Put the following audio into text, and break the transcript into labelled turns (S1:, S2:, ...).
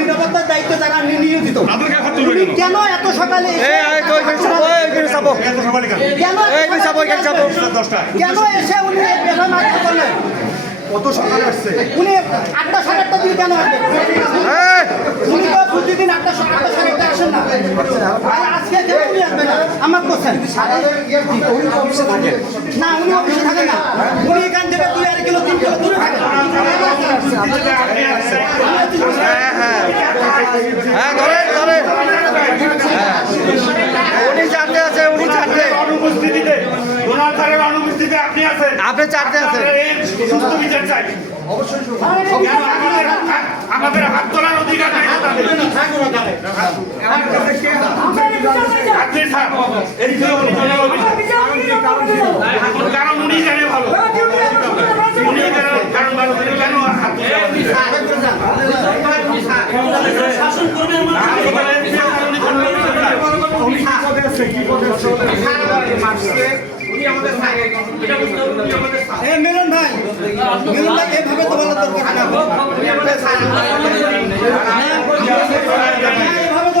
S1: নিরাপত্তার দায়িত্ব যারা নিয়োজিত কেন এত সকালে এসে উনি
S2: কত সকালে আসছে?
S1: উনি আটটা সাড়ে আটটা দিকে কেন আসবেন? উনি তো প্রতিদিন আটটা সাড়ে আটটা সাড়ে আটটা আসেন না। আজকে কেন উনি আসবেন না আমার কোশ্চেন না উনি অফিসে থাকেন না উনি এখান থেকে দুই আড়াই কিলো তিন কিলো দূরে থাকেন
S3: হ্যাঁ, হ্যাঁ। হ্যাঁ, ধরেন, ধরেন। হ্যাঁ। উনি আছে উনি চারটে
S4: অনুপস্থিতিতে ডোনাল্ড আপনি আছেন।
S3: আপনি চারটে আছেন।
S4: সুস্থ বিচার চাই। কেন আমাদের হাত- তোলার অধিকার নাই আপনি। কারণ উনি জানে ভালো। উনি কারণ কারণ ভালো কেন হাত শাসন করবেন
S1: এ মিলন ভাই। মিলন ভাই এভাবে তো বলার দরকার না। হ্যাঁ, এভাবে তো